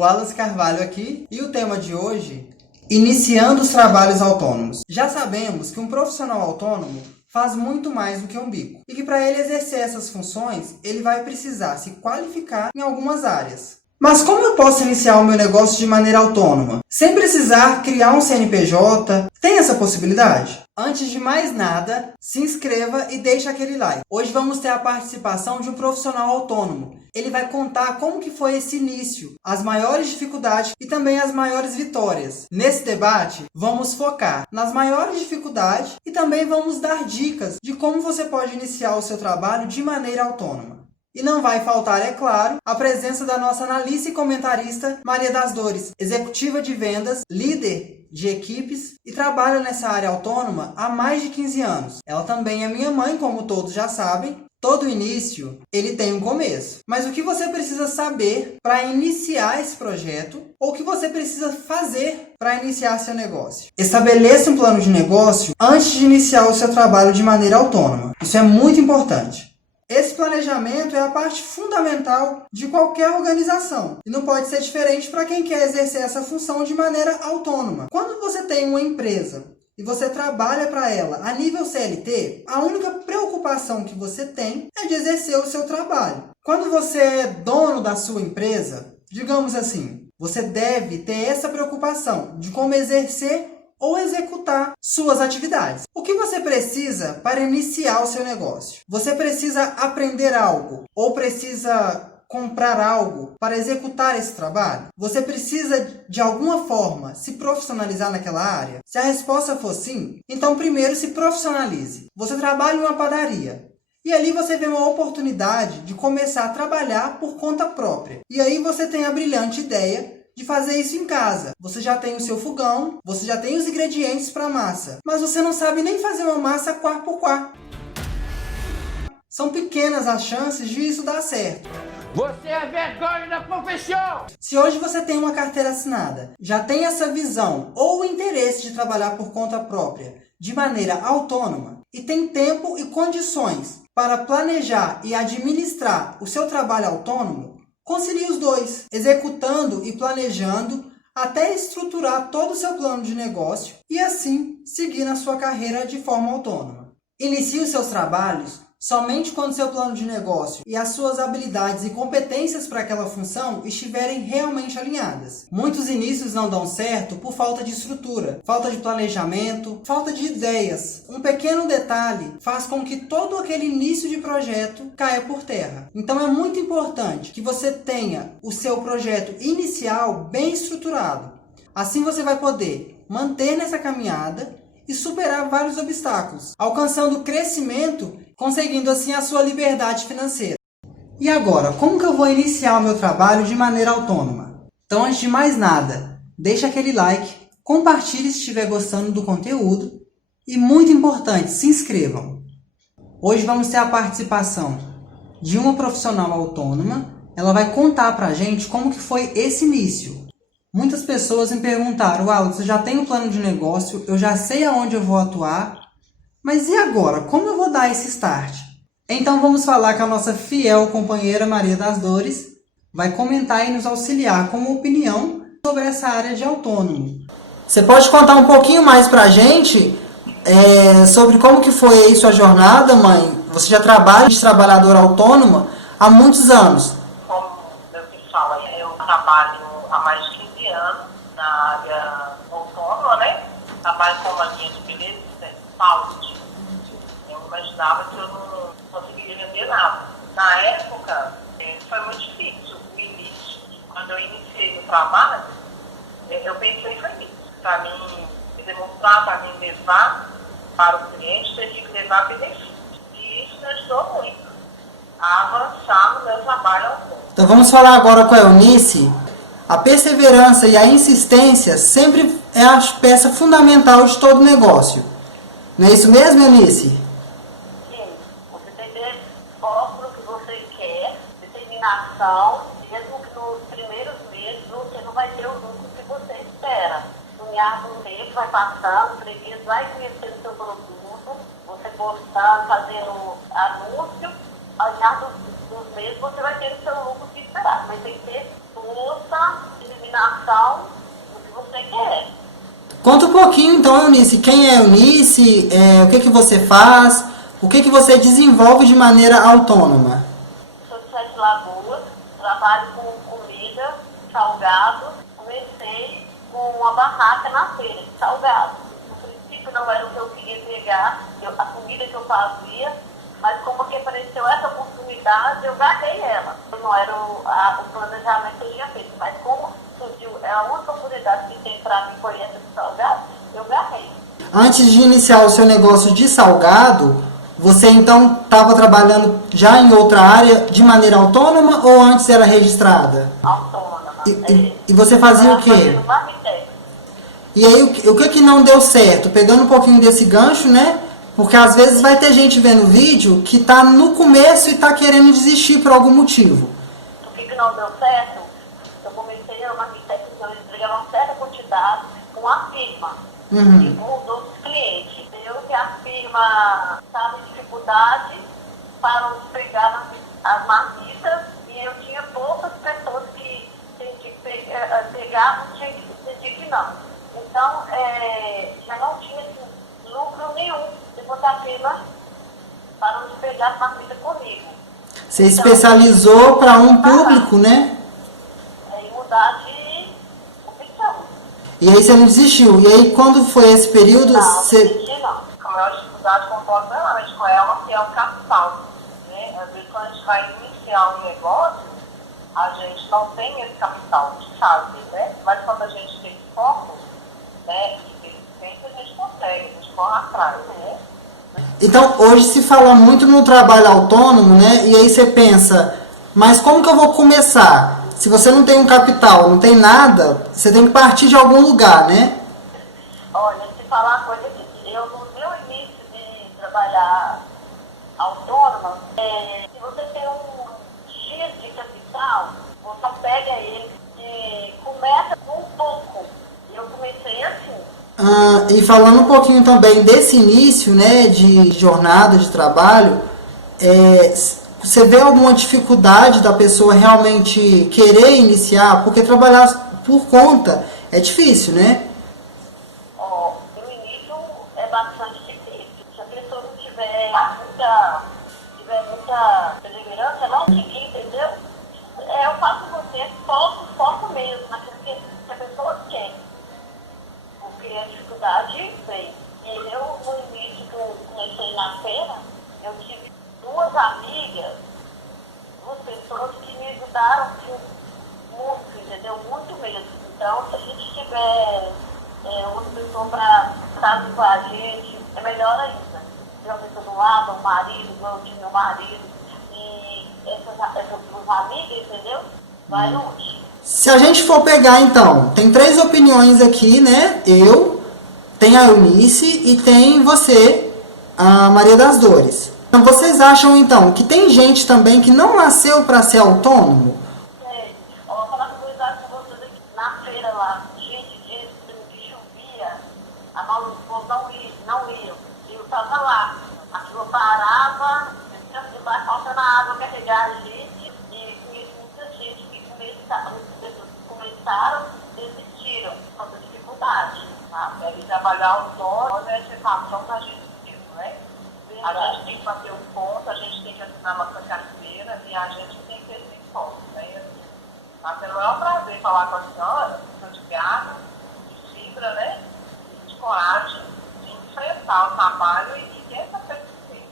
Wallace Carvalho aqui e o tema de hoje, iniciando os trabalhos autônomos. Já sabemos que um profissional autônomo faz muito mais do que um bico e que para ele exercer essas funções, ele vai precisar se qualificar em algumas áreas. Mas como eu posso iniciar o meu negócio de maneira autônoma, sem precisar criar um CNPJ? Tem essa possibilidade? Antes de mais nada, se inscreva e deixe aquele like. Hoje vamos ter a participação de um profissional autônomo. Ele vai contar como que foi esse início, as maiores dificuldades e também as maiores vitórias. Nesse debate, vamos focar nas maiores dificuldades e também vamos dar dicas de como você pode iniciar o seu trabalho de maneira autônoma. E não vai faltar, é claro, a presença da nossa analista e comentarista Maria das Dores, executiva de vendas, líder de equipes e trabalha nessa área autônoma há mais de 15 anos. Ela também é minha mãe, como todos já sabem. Todo início, ele tem um começo. Mas o que você precisa saber para iniciar esse projeto ou o que você precisa fazer para iniciar seu negócio? Estabeleça um plano de negócio antes de iniciar o seu trabalho de maneira autônoma. Isso é muito importante. Esse planejamento é a parte fundamental de qualquer organização e não pode ser diferente para quem quer exercer essa função de maneira autônoma. Quando você tem uma empresa e você trabalha para ela a nível CLT, a única preocupação que você tem é de exercer o seu trabalho. Quando você é dono da sua empresa, digamos assim, você deve ter essa preocupação de como exercer ou executar suas atividades. O que você precisa para iniciar o seu negócio? Você precisa aprender algo ou precisa comprar algo para executar esse trabalho? Você precisa de alguma forma se profissionalizar naquela área? Se a resposta for sim, então primeiro se profissionalize. Você trabalha em uma padaria e ali você vê uma oportunidade de começar a trabalhar por conta própria. E aí você tem a brilhante ideia de fazer isso em casa. Você já tem o seu fogão, você já tem os ingredientes para a massa, mas você não sabe nem fazer uma massa quar por quar. São pequenas as chances de isso dar certo. Você é vergonha da profissão! Se hoje você tem uma carteira assinada, já tem essa visão ou o interesse de trabalhar por conta própria, de maneira autônoma, e tem tempo e condições para planejar e administrar o seu trabalho autônomo, concilie os dois, executando e planejando até estruturar todo o seu plano de negócio e assim seguir na sua carreira de forma autônoma. Inicie os seus trabalhos somente quando seu plano de negócio e as suas habilidades e competências para aquela função estiverem realmente alinhadas. Muitos inícios não dão certo por falta de estrutura, falta de planejamento, falta de ideias. Um pequeno detalhe faz com que todo aquele início de projeto caia por terra. Então é muito importante que você tenha o seu projeto inicial bem estruturado. Assim você vai poder manter nessa caminhada e superar vários obstáculos, alcançando crescimento, conseguindo assim a sua liberdade financeira. E agora, como que eu vou iniciar o meu trabalho de maneira autônoma? Então, antes de mais nada, deixe aquele like, compartilhe se estiver gostando do conteúdo e, muito importante, se inscrevam. Hoje vamos ter a participação de uma profissional autônoma. Ela vai contar pra gente como que foi esse início. Muitas pessoas me perguntaram: Wallace, eu já tenho um plano de negócio, eu já sei aonde eu vou atuar, mas e agora? Como eu vou dar esse start? Então vamos falar com a nossa fiel companheira Maria das Dores, vai comentar e nos auxiliar com uma opinião sobre essa área de autônomo. Você pode contar um pouquinho mais pra gente sobre como que foi aí sua jornada, mãe? Você já trabalha de trabalhadora autônoma há muitos anos. Como eu te falo, eu trabalho há mais de 15 anos na área autônoma, né? Trabalho como agente de beleza e saúde. Eu imaginava que eu não conseguiria vender nada. Na época, foi muito difícil o início. Quando eu iniciei o trabalho, eu pensei foi nisso. Para mim demonstrar, para mim levar para o cliente, teria que levar benefícios. E isso me ajudou muito a avançar no meu trabalho autônomo. Então vamos falar agora com a Eunice. A perseverança e a insistência sempre é a peça fundamental de todo negócio. Não é isso mesmo, Eunice? Sim, você tem que ter foco no que você quer, determinação, mesmo que nos primeiros meses você não vai ter o lucro que você espera. No tempo vai passando, o freguês vai conhecendo o seu produto, você postando, fazendo anúncio, ao final dos meses você vai ter o seu lucro que esperar, mas tem que ter força, determinação do que você quer. Conta um pouquinho então, Eunice, quem é a Eunice, o que você faz, o que você desenvolve de maneira autônoma? Sou de Sete Lagoas, trabalho com comida, salgado, comecei com uma barraca na feira de salgado. No princípio não era o que eu queria pegar, a comida que eu fazia, mas como que apareceu essa oportunidade, eu agarrei ela. Não era o planejamento que eu tinha feito, mas como surgiu, a única oportunidade que tem para mim foi essa de salgado, eu agarrei. Antes de iniciar o seu negócio de salgado, você então estava trabalhando já em outra área de maneira autônoma ou antes era registrada? Autônoma. E você fazia o quê? E aí o que não deu certo? Pegando um pouquinho desse gancho, né? Porque às vezes vai ter gente vendo o vídeo que tá no começo e tá querendo desistir por algum motivo. O que não deu certo? Eu comecei a Marmitex, eu entregava uma certa quantidade com a firma e com os outros clientes. Eu que a firma estava em dificuldade para pegar as marmitas e eu tinha poucas pessoas que pegavam, tinha que decidir que não. Então, já não tinha lucro nenhum se fosse a firma para nos pegar as marmitas comigo. Você especializou para um público, né? E mudar de opção. E aí você não desistiu. E aí quando foi esse período? Não, você... não desisti não. A maior dificuldade concordo plenamente com ela, que é o capital. Né? Às vezes quando a gente vai iniciar um negócio, a gente não tem esse capital de fazer, né? Mas quando a gente tem foco, né, e persistência, a gente consegue, a gente corre atrás, né? Então, hoje se fala muito no trabalho autônomo, né? E aí você pensa, mas como que eu vou começar? Se você não tem um capital, não tem nada, você tem que partir de algum lugar, né? Olha, se falar uma coisa aqui, eu no meu início de trabalhar autônoma, se você tem um X de capital, você pega ele e começa com um pouco. Eu comecei assim. E falando um pouquinho também desse início, né, de jornada de trabalho, você vê alguma dificuldade da pessoa realmente querer iniciar? Porque trabalhar por conta é difícil, né? No início é bastante difícil. Se a pessoa não tiver muita perseverança, não seguir, entendeu? Eu faço você foco mesmo naquilo que a pessoa quer. Porque a dificuldade veio. E eu, no início que eu comecei na feira, eu tive duas amigas, duas pessoas que me ajudaram muito, entendeu? Muito mesmo. Então, se a gente tiver outra pessoa para estar com a gente, é melhor ainda. Eu estou do lado, o marido, eu tinha meu marido, e essas duas amigas, entendeu? Vai longe. Se a gente for pegar, então, tem 3 opiniões aqui, né? Eu, tem a Eunice e tem você, a Maria das Dores. Então, vocês acham, então, que tem gente também que não nasceu para ser autônomo? Eu vou falar com vocês aqui. Na feira lá, gente disse que chovia, a maioria dos povos não iam. Eu estava lá. Aquilo parava, debaixo faltando água, carregar a gente, e conheço muita gente que começaram, desistiram, por causa da dificuldade. Tá? Ele trabalhar autônomo é ser patrão da gente mesmo, né? A gente tem que fazer o ponto, a gente tem que assinar nossa carteira e a gente tem que ter esse ponto, né? Tá sendo o maior prazer falar com a senhora, de garra, de fibra, né? De coragem, de enfrentar o trabalho e ter essa persistência.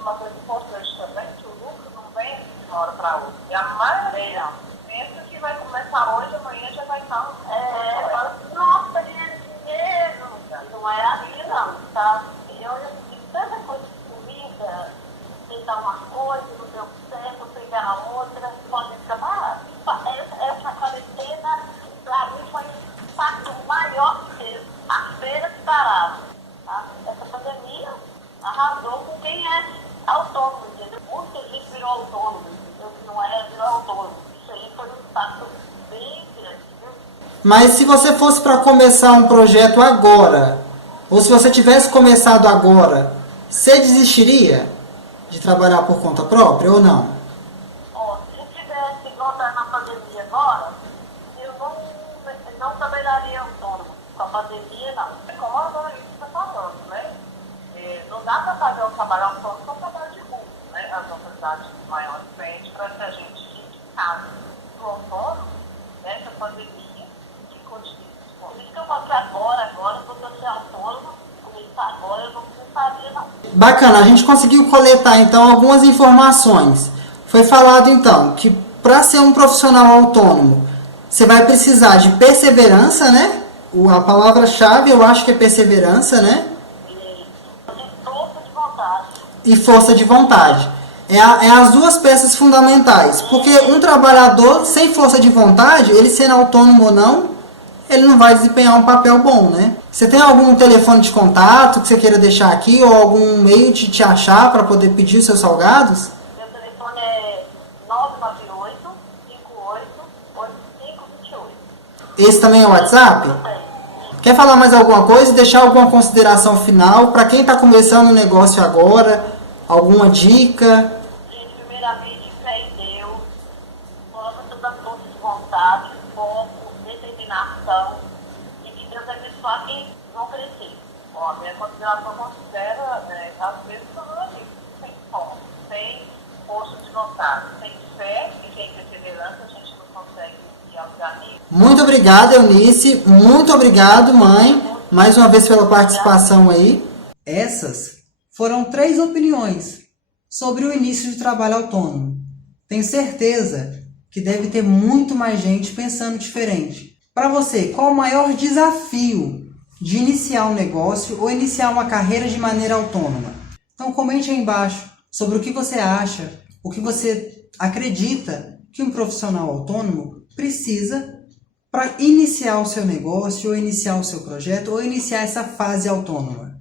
Uma coisa importante também, que o lucro não vem de uma hora para outra. E a maioria pensa que vai começar hoje, amanhã já vai estar. Fala assim, nossa, dinheiro. Não é assim não, tá? Eu já fiz tanta coisa de comida, tentar uma coisa, não deu certo, pegar a outra, pode ficar barato. Essa quarentena, pra mim, foi um impacto maior que as feiras pararam. Tá? Essa pandemia arrasou com quem é autônomo, entendeu? Muita gente virou autônomo, entendeu? Que não era, virou autônomo. Isso aí foi um impacto bem grande, viu? Mas se você fosse para começar um projeto agora, ou se você tivesse começado agora, você desistiria? de trabalhar por conta própria ou não? Ó, se tivesse voltar na pandemia agora, eu não trabalharia autônomo. Com a pandemia, não. Como agora isso está falando, né? Não dá para fazer um trabalho autônomo com trabalho de rua, né? As autoridades maiores pedem para que a gente fique em casa. O autônomo, nessa pandemia, ficou difícil. Por isso que eu falo que agora, porque eu sou autônomo, começar agora, eu não precisaria, não. Bacana, a gente conseguiu coletar então algumas informações. Foi falado então que para ser um profissional autônomo, você vai precisar de perseverança, né? A palavra-chave eu acho que é perseverança, né? E força de vontade. E força de vontade. É as duas peças fundamentais. Porque um trabalhador sem força de vontade, ele sendo autônomo ou não, ele não vai desempenhar um papel bom, né? Você tem algum telefone de contato que você queira deixar aqui ou algum meio de te achar para poder pedir os seus salgados? Meu telefone é 998 58 8528. Esse também é o WhatsApp? Quer falar mais alguma coisa? Deixar alguma consideração final para quem está começando o negócio agora? Alguma dica? Gente, primeiramente, fé em Deus, coloca toda a força de vontade, foco, determinação e que Deus vai abençoar quem vão crescer. Ó, a minha consideração considera, às vezes, sem foco, sem força de vontade, sem fé e sem perseverança, a gente não consegue ir ao caminho. Muito obrigado, Eunice. Muito obrigado, mãe, mais uma vez pela participação aí. Essas foram 3 opiniões sobre o início de trabalho autônomo. Tenho certeza que deve ter muito mais gente pensando diferente. Para você, qual o maior desafio de iniciar um negócio ou iniciar uma carreira de maneira autônoma? Então comente aí embaixo sobre o que você acha, o que você acredita que um profissional autônomo precisa para iniciar o seu negócio, ou iniciar o seu projeto, ou iniciar essa fase autônoma.